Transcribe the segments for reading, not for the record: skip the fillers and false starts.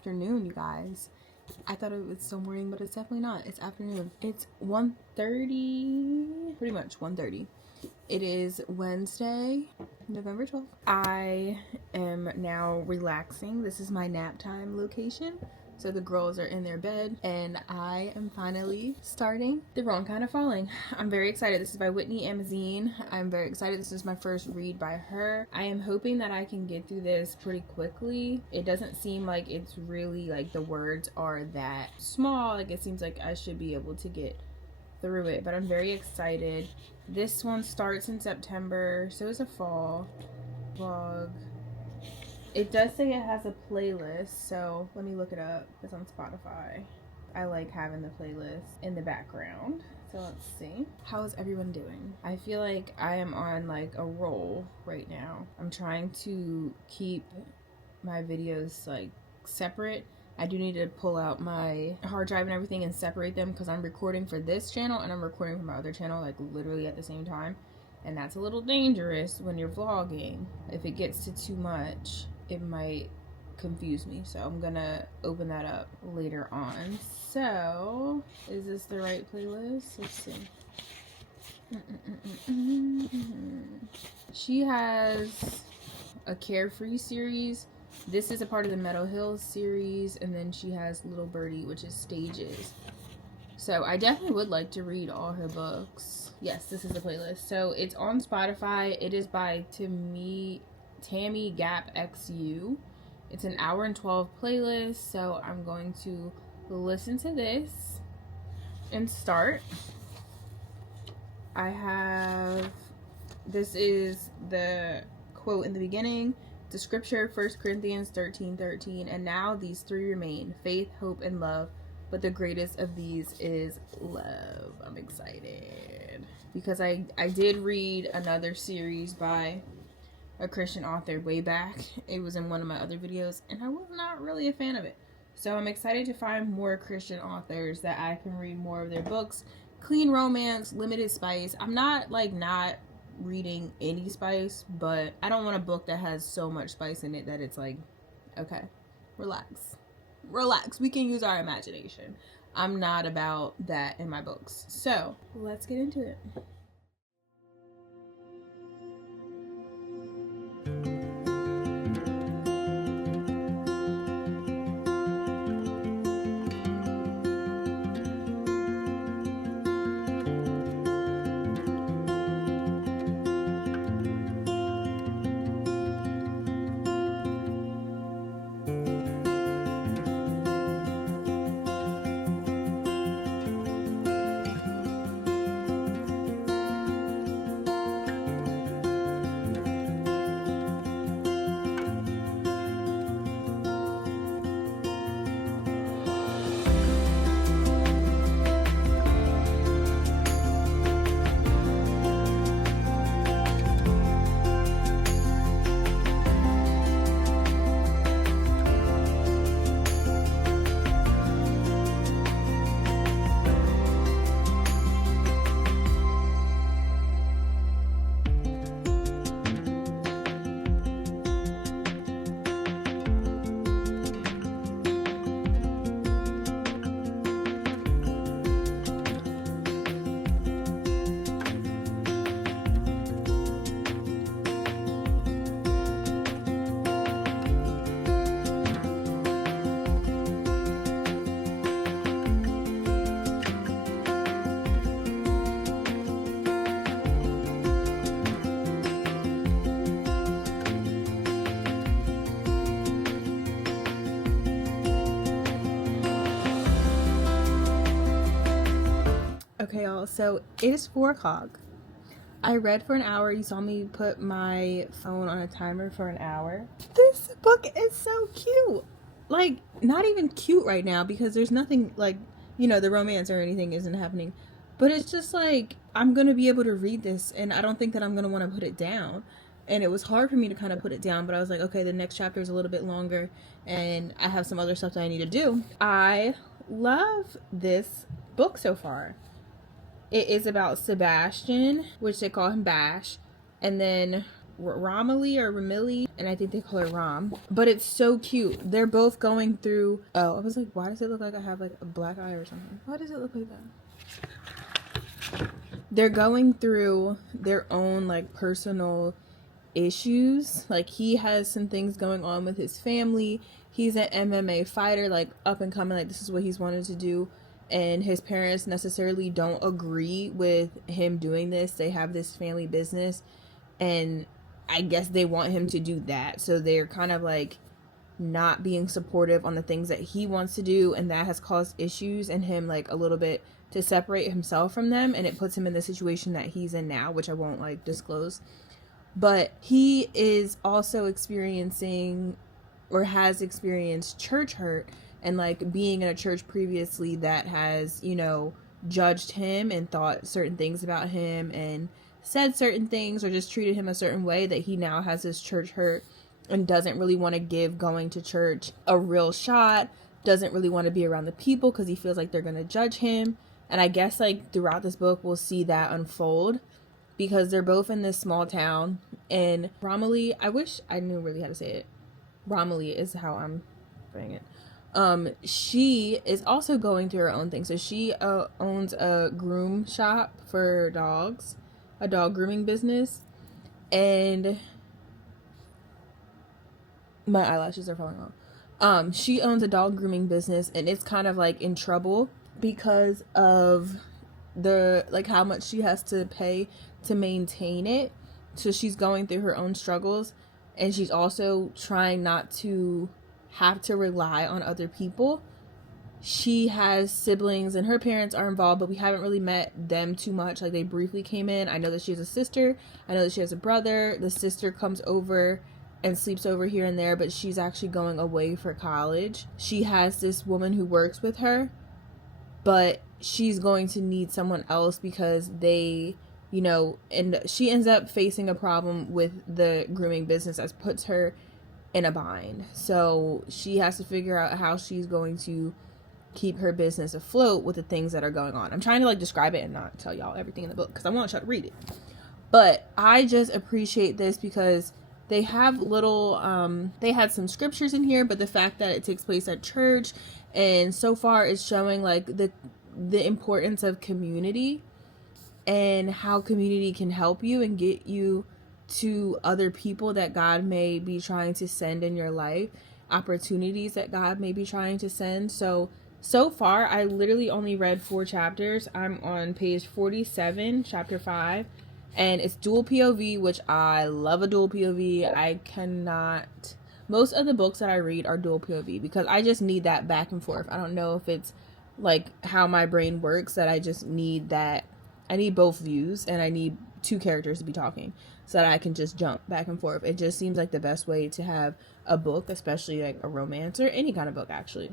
afternoon, you guys. I thought it was still morning, but it's definitely not. It's afternoon. It's 1:30, pretty much 1:30. It is Wednesday, November 12th. I am now relaxing. This is my nap time location. So the girls are in their bed and I am finally starting The Wrong Kind of Falling. I'm very excited. This is by Whitney Amazine. I'm very excited. This is my first read by her. I am hoping that I can get through this pretty quickly. It doesn't seem like it's really like the words are that small. Like it seems like I should be able to get through it, but I'm very excited. This one starts in September, so it's a fall vlog. It does say it has a playlist, so let me look it up. It's on Spotify. I like having the playlist in the background. So let's see. How is everyone doing? I feel like I am on like a roll right now. I'm trying to keep my videos like separate. I do need to pull out my hard drive and everything and separate them because I'm recording for this channel and I'm recording for my other channel like literally at the same time. And that's a little dangerous when you're vlogging. If it gets to too much, it might confuse me. So I'm gonna open that up later on. So, is this the right playlist? Let's see. She has a Carefree series. This is a part of the Meadow Hills series, and then she has Little Birdie, which is Stages. So I definitely would like to read all her books. Yes, this is the playlist. So it's on Spotify. It is by Tammy Gap XU. It's an hour and 12 playlist. So I'm going to listen to this and start. This is the quote in the beginning. The scripture, 1 Corinthians 13:13, and now these three remain, faith, hope, and love, but the greatest of these is love. I'm excited because I did read another series by a Christian author way back. It was in one of my other videos and I was not really a fan of it. So I'm excited to find more Christian authors that I can read more of their books. Clean romance, limited spice. I'm not reading any spice, but I don't want a book that has so much spice in it that it's like, okay, relax, we can use our imagination. I'm not about that in my books. So let's get into it. Okay, y'all, so it is 4 o'clock. I read for an hour. You saw me put my phone on a timer for an hour. This book is so cute. Like, not even cute right now because there's nothing like, the romance or anything isn't happening. But it's just like, I'm going to be able to read this and I don't think that I'm going to want to put it down. And it was hard for me to kind of put it down, but I was like, okay, the next chapter is a little bit longer and I have some other stuff that I need to do. I love this book so far. It is about Sebastian, which they call him Bash, and then Romilly or Ramilly, and I think they call her Rom. But it's so cute. They're both going through. Oh, I was like, why does it look like I have like a black eye or something? Why does it look like that? They're going through their own like personal issues. Like, he has some things going on with his family. He's an MMA fighter, like up and coming, like this is what he's wanted to do, and his parents necessarily don't agree with him doing this. They have this family business, and I guess they want him to do that, so they're kind of like not being supportive on the things that he wants to do, and that has caused issues and him like a little bit to separate himself from them, and it puts him in the situation that he's in now, which I won't like disclose. But he is also experiencing or has experienced church hurt, and like being in a church previously that has, you know, judged him and thought certain things about him and said certain things or just treated him a certain way, that he now has this church hurt and doesn't really want to give going to church a real shot, doesn't really want to be around the people because he feels like they're going to judge him. And I guess like throughout this book we'll see that unfold, because they're both in this small town. And Romilly, I wish I knew really how to say it. Romilly is how I'm saying it. She is also going through her own thing. So she owns a groom shop for dogs, a dog grooming business, and my eyelashes are falling off. She owns a dog grooming business, and it's kind of like in trouble because of the like how much she has to pay to maintain it. So she's going through her own struggles, and she's also trying not to have to rely on other people. She has siblings and her parents are involved, but we haven't really met them too much. Like, they briefly came in. I know that she has a sister, I know that she has a brother. The sister comes over and sleeps over here and there, but she's actually going away for college. She has this woman who works with her, but she's going to need someone else because they, you know, and she ends up facing a problem with the grooming business that puts her in a bind. So she has to figure out how she's going to keep her business afloat with the things that are going on. I'm trying to like describe it and not tell y'all everything in the book because I want y'all to read it. But I just appreciate this because they have little they had some scriptures in here, but the fact that it takes place at church, and so far it's showing like the importance of community and how community can help you and get you to other people that God may be trying to send in your life, opportunities that God may be trying to send. So far I literally only read 4 chapters. I'm on page 47, chapter 5, and it's dual POV, which I love a dual POV. I cannot, most of the books that I read are dual POV because I just need that back and forth. I don't know if it's like how my brain works, that I just need that. I need both views, and I need 2 characters to be talking so that I can just jump back and forth. It just seems like the best way to have a book, especially like a romance or any kind of book actually.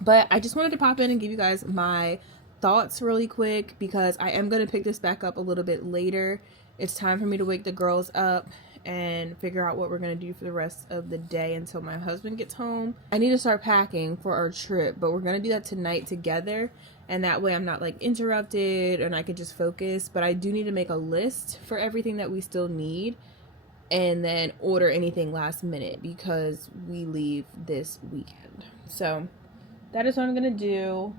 But I just wanted to pop in and give you guys my thoughts really quick because I am going to pick this back up a little bit later. It's time for me to wake the girls up and figure out what we're going to do for the rest of the day until my husband gets home. I need to start packing for our trip, but we're going to do that tonight together, and that way I'm not like interrupted and I can just focus. But I do need to make a list for everything that we still need and then order anything last minute because we leave this weekend. So that is what I'm going to do.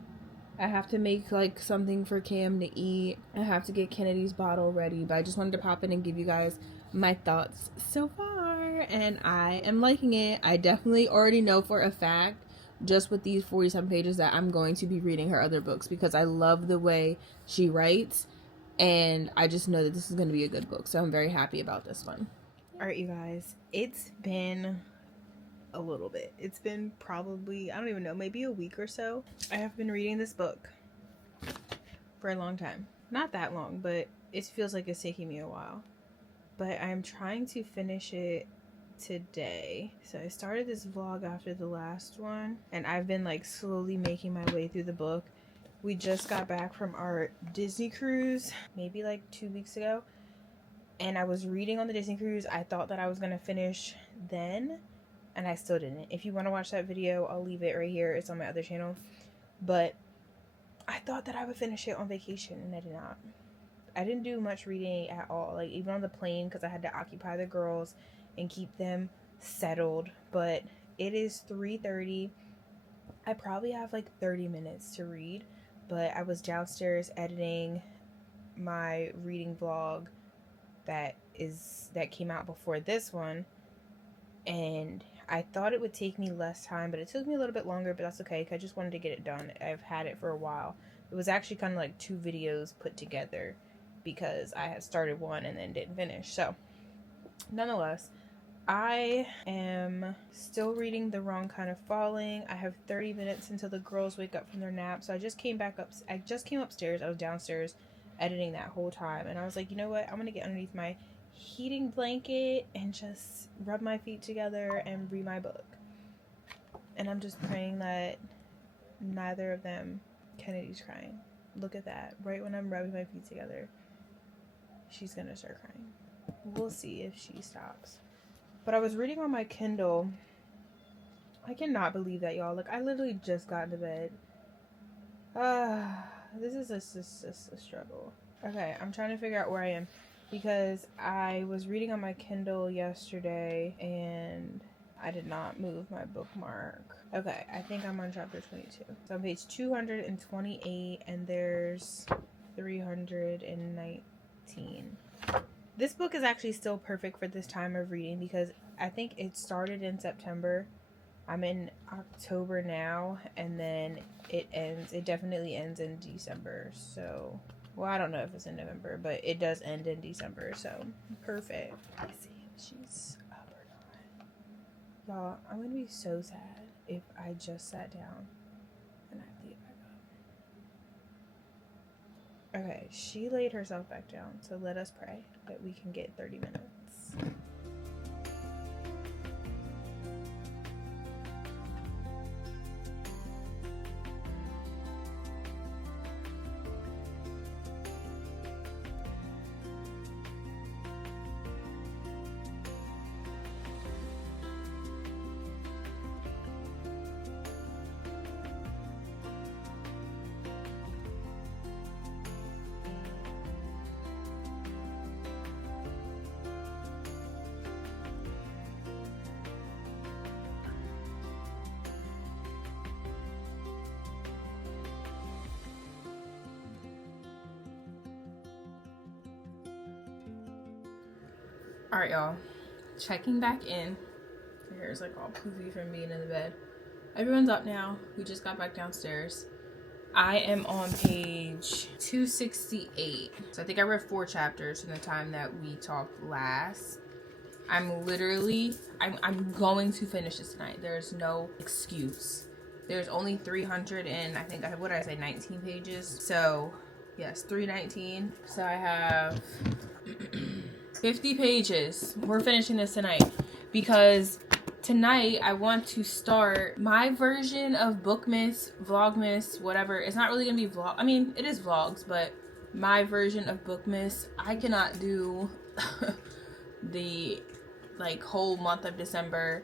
I have to make like something for Cam to eat. I have to get Kennedy's bottle ready, but I just wanted to pop in and give you guys my thoughts so far, and I am liking it. I definitely already know for a fact, just with these 47 pages, that I'm going to be reading her other books because I love the way she writes, and I just know that this is going to be a good book, so I'm very happy about this one. All right, you guys, it's been a little bit. It's been probably, I don't even know, maybe a week or so. I have been reading this book for a long time. Not that long, but it feels like it's taking me a while. But I'm trying to finish it today. So I started this vlog after the last one, and I've been like slowly making my way through the book. We just got back from our Disney cruise maybe like 2 weeks ago, and I was reading on the Disney cruise. I thought that I was gonna finish then, and I still didn't. If you want to watch that video, I'll leave it right here. It's on my other channel. But I thought that I would finish it on vacation, and I did not. I didn't do much reading at all, like even on the plane, because I had to occupy the girls and keep them settled. But it is 3:30. I probably have like 30 minutes to read, but I was downstairs editing my reading vlog that came out before this one, and I thought it would take me less time, but it took me a little bit longer, but that's okay, because I just wanted to get it done. I've had it for a while. It was actually kind of like 2 videos put together, because I had started one and then didn't finish. So nonetheless, I am still reading The Wrong Kind of Falling. I have 30 minutes until the girls wake up from their nap. So I just came upstairs. I was downstairs editing that whole time, and I was like, you know what? I'm gonna get underneath my heating blanket and just rub my feet together and read my book. And I'm just praying that neither of them. Kennedy's crying. Look at that. Right when I'm rubbing my feet together, she's gonna start crying. We'll see if she stops. But I was reading on my Kindle. I cannot believe that, y'all. Like, I literally just got into bed. This is just a struggle. Okay, I'm trying to figure out where I am, because I was reading on my Kindle yesterday and I did not move my bookmark. Okay, I think I'm on chapter 22. So on page 228, and there's 319. This book is actually still perfect for this time of reading, because I think it started in September. I'm in October now, and then it definitely ends in December. So, well, I don't know if it's in November, but it does end in December, so perfect. Let's see if she's up or not. Y'all, I'm gonna be so sad if I just sat down and I have to get back up. Okay, she laid herself back down, so let us pray that we can get 30 minutes. All right, y'all, checking back in. Your hair's like all poofy from being in the bed. Everyone's up now. We just got back downstairs. I am on page 268. So I think I read 4 chapters from the time that we talked last. I'm going to finish this tonight. There's no excuse. There's only 300 and I think, what did I say, 19 pages? So yes, 319. So I have 50 pages. We're finishing this tonight, because tonight I want to start my version of Bookmas, Vlogmas, whatever. It's not really gonna be vlog. I mean, it is vlogs, but my version of Bookmas. I cannot do the whole month of December,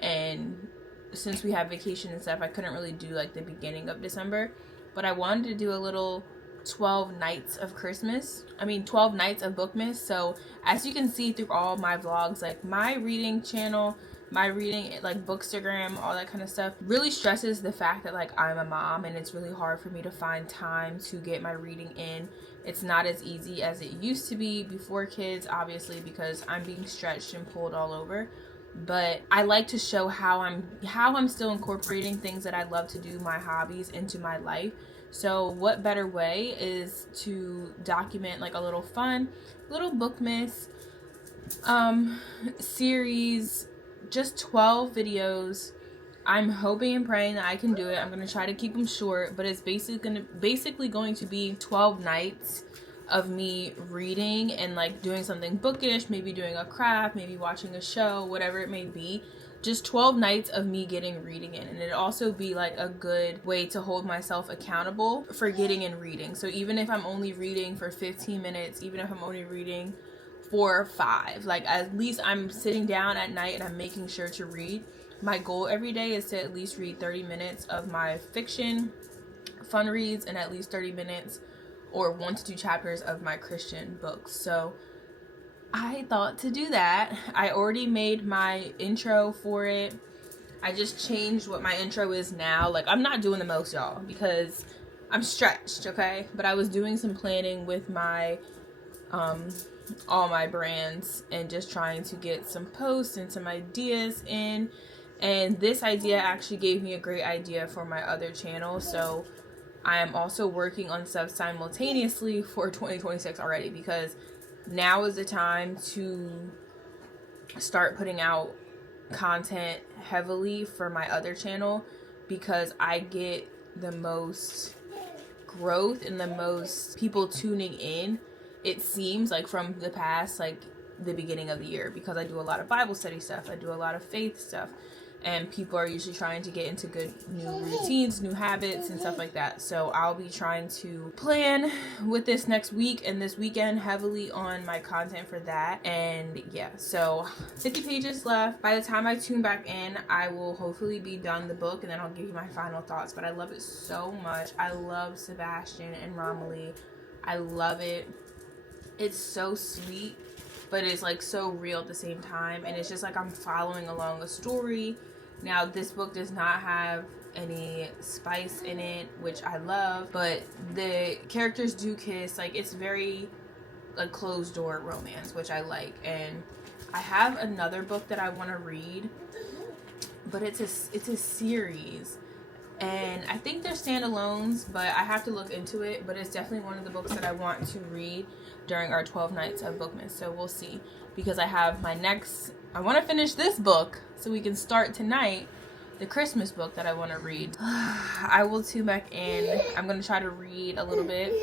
and since we have vacation and stuff, I couldn't really do like the beginning of December. But I wanted to do a little 12 nights of 12 nights of Bookmas. So as you can see through all my vlogs, like my reading channel, my reading Bookstagram, all that kind of stuff really stresses the fact that I'm a mom, and it's really hard for me to find time to get my reading in. It's not as easy as it used to be before kids, obviously, because I'm being stretched and pulled all over. But I like to show how I'm still incorporating things that I love to do, my hobbies, into my life. So what better way is to document a little fun, little Bookmas series, just 12 videos. I'm hoping and praying that I can do it. I'm going to try to keep them short, but it's basically going to be 12 nights of me reading and doing something bookish, maybe doing a craft, maybe watching a show, whatever it may be. Just 12 nights of me getting reading in. And it'd also be a good way to hold myself accountable for getting in reading. So even if I'm only reading for 15 minutes, even if I'm only reading 4 or 5, at least I'm sitting down at night and I'm making sure to read. My goal every day is to at least read 30 minutes of my fiction, fun reads, and at least 30 minutes or 1 to 2 chapters of my Christian books. So I thought to do that. I already made my intro for it. I just changed what my intro is now. Like, I'm not doing the most, y'all, because I'm stretched, okay? But I was doing some planning with my all my brands and just trying to get some posts and some ideas in. And this idea actually gave me a great idea for my other channel. So I am also working on stuff simultaneously for 2026 already, because now is the time to start putting out content heavily for my other channel, because I get the most growth and the most people tuning in, it seems like, from the past, like the beginning of the year, because I do a lot of Bible study stuff, I do a lot of faith stuff, and people are usually trying to get into good new routines, new habits, and stuff like that. So I'll be trying to plan with this next week and this weekend heavily on my content for that. And yeah, so 50 pages left. By the time I tune back in, I will hopefully be done the book, and then I'll give you my final thoughts. But I love it so much. I love Sebastian and Romilly. I love it. It's so sweet, but it's like so real at the same time. And it's just like I'm following along a story. Now, this book does not have any spice in it, which I love, but the characters do kiss. Like, it's very like closed door romance, which I like. And I have another book that I want to read, but it's a series, and I think they're standalones, but I have to look into it. But it's definitely one of the books that I want to read during our 12 nights of Bookmas. So we'll see, because I have I want to finish this book so we can start tonight the Christmas book that I want to read. I will tune back in. I'm going to try to read a little bit.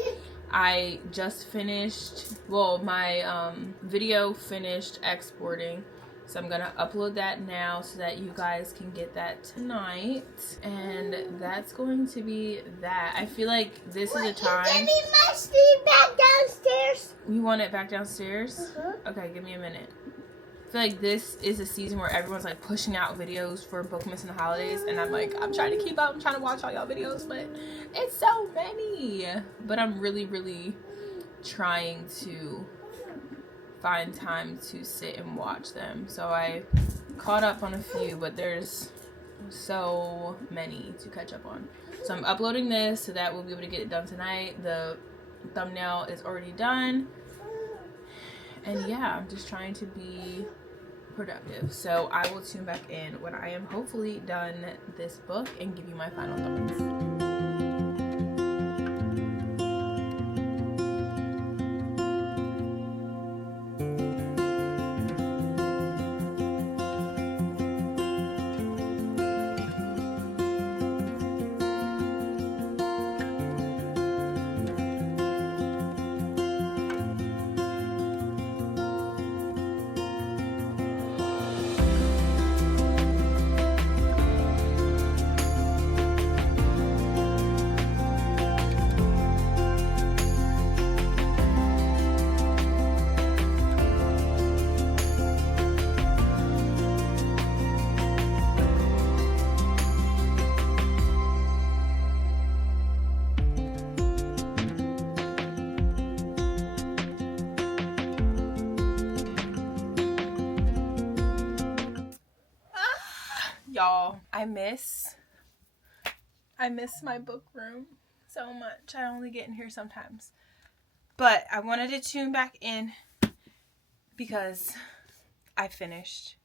I just finished, my video finished exporting. So I'm going to upload that now so that you guys can get that tonight. And that's going to be that. I feel like this is a time. Give me my sleep back downstairs. You want it back downstairs? Okay, give me a minute. I feel like this is a season where everyone's like pushing out videos for Bookmas in the holidays, and I'm trying to keep up. I'm trying to watch all y'all videos, but it's so many. But I'm really, really trying to find time to sit and watch them. So I caught up on a few, but there's so many to catch up on. So I'm uploading this so that we'll be able to get it done tonight. The thumbnail is already done. And yeah, I'm just trying to be productive. So I will tune back in when I am hopefully done this book and give you my final thoughts. Y'all, I miss my book room so much. I only get in here sometimes. But I wanted to tune back in because I finished.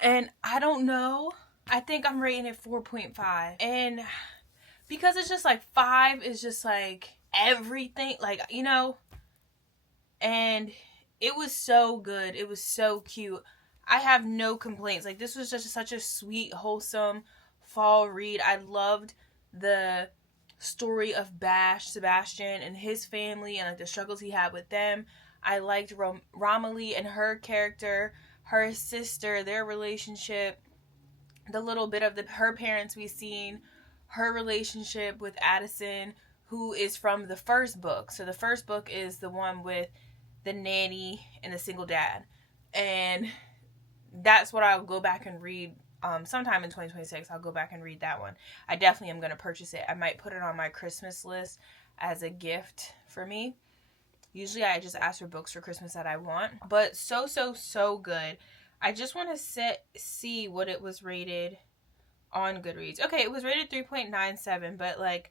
And I don't know. I think I'm rating it 4.5. And because it's just like 5 is just like everything. Like, you know. And it was so good. It was so cute. I have no complaints. Like, this was just such a sweet, wholesome fall read. I loved the story of Sebastian and his family, and like the struggles he had with them. I liked Romilly and her character, her sister, their relationship, the little bit of her parents we've seen, her relationship with Addison, who is from the first book. So the first book is the one with the nanny and the single dad. And that's what I'll go back and read sometime in 2026, I'll go back and read that one. I definitely am going to purchase it. I might put it on my Christmas list as a gift for me. Usually I just ask for books for Christmas that I want. But so good. I just want to see what it was rated on Goodreads. Okay, it was rated 3.97, but like,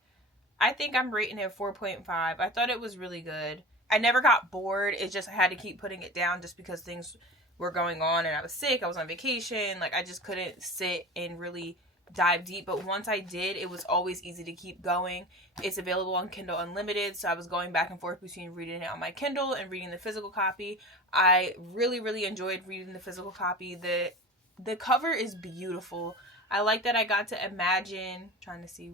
I think I'm rating it 4.5. I thought it was really good. I never got bored. It's just I had to keep putting it down just because things were going on and I was sick. I was on vacation. Like, I just couldn't sit and really dive deep. But once I did, it was always easy to keep going. It's available on Kindle Unlimited, so I was going back and forth between reading it on my Kindle and reading the physical copy. I really enjoyed reading the physical copy. The cover is beautiful. I like that I got to imagine, trying to see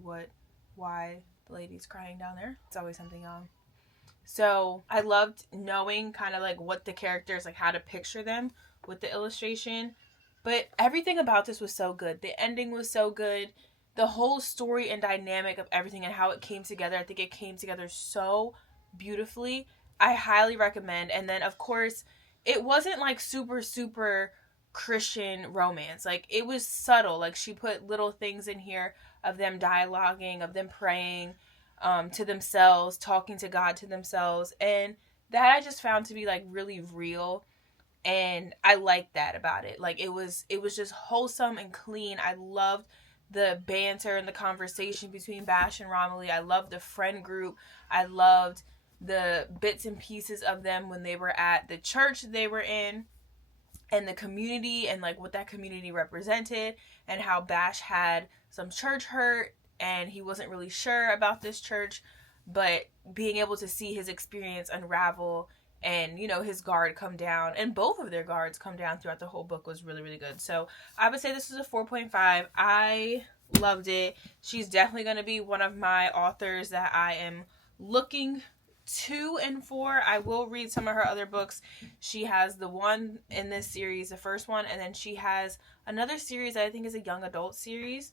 why the lady's crying down there. It's always something on. So I loved knowing kind of like what the characters, like how to picture them with the illustration. But everything about this was so good. The ending was so good. The whole story and dynamic of everything and how it came together, I think it came together so beautifully. I highly recommend. And then, of course, it wasn't like super Christian romance. Like, it was subtle. Like, she put little things in here of them dialoguing, of them praying to themselves, talking to God to themselves. And that I just found to be like really real. And I liked that about it. Like, it was just wholesome and clean. I loved the banter and the conversation between Bash and Romilly. I loved the friend group. I loved the bits and pieces of them when they were at the church they were in, and the community, and like what that community represented, and how Bash had some church hurt and he wasn't really sure about this church, but being able to see his experience unravel and, you know, his guard come down, and both of their guards come down throughout the whole book was really good. So I would say this was a 4.5. I loved it. She's definitely going to be one of my authors that I am looking to and for. I will read some of her other books. She has the one in this series, the first one, and then she has another series that I think is a young adult series.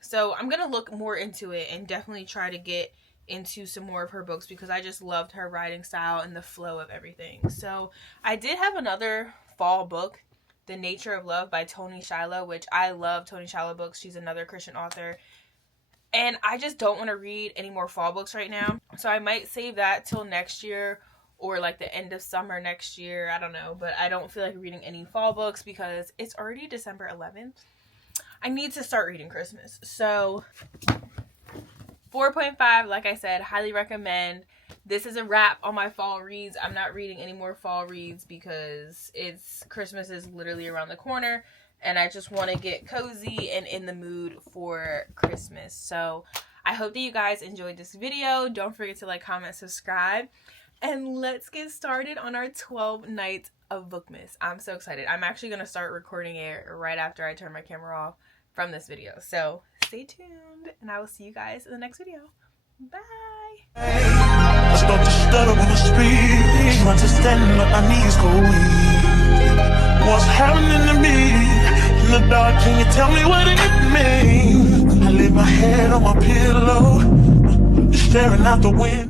So I'm going to look more into it and definitely try to get into some more of her books because I just loved her writing style and the flow of everything. So I did have another fall book, The Nature of Love by Toni Shiloh, which I love Toni Shiloh books. She's another Christian author. And I just don't want to read any more fall books right now. So I might save that till next year or like the end of summer next year. I don't know. But I don't feel like reading any fall books because it's already December 11th. I need to start reading Christmas. So 4.5, like I said, highly recommend. This is a wrap on my fall reads. I'm not reading any more fall reads because Christmas is literally around the corner. And I just want to get cozy and in the mood for Christmas. So I hope that you guys enjoyed this video. Don't forget to like, comment, subscribe. And let's get started on our 12 nights of Bookmas. I'm so excited. I'm actually going to start recording it right after I turn my camera off from this video. So stay tuned and I will see you guys in the next video. Bye. I start to stutter when I speak, trying to stand but my knees go weak. What's happening to me? In the dark, can you tell me what it means? I lay my head on my pillow, staring out the window.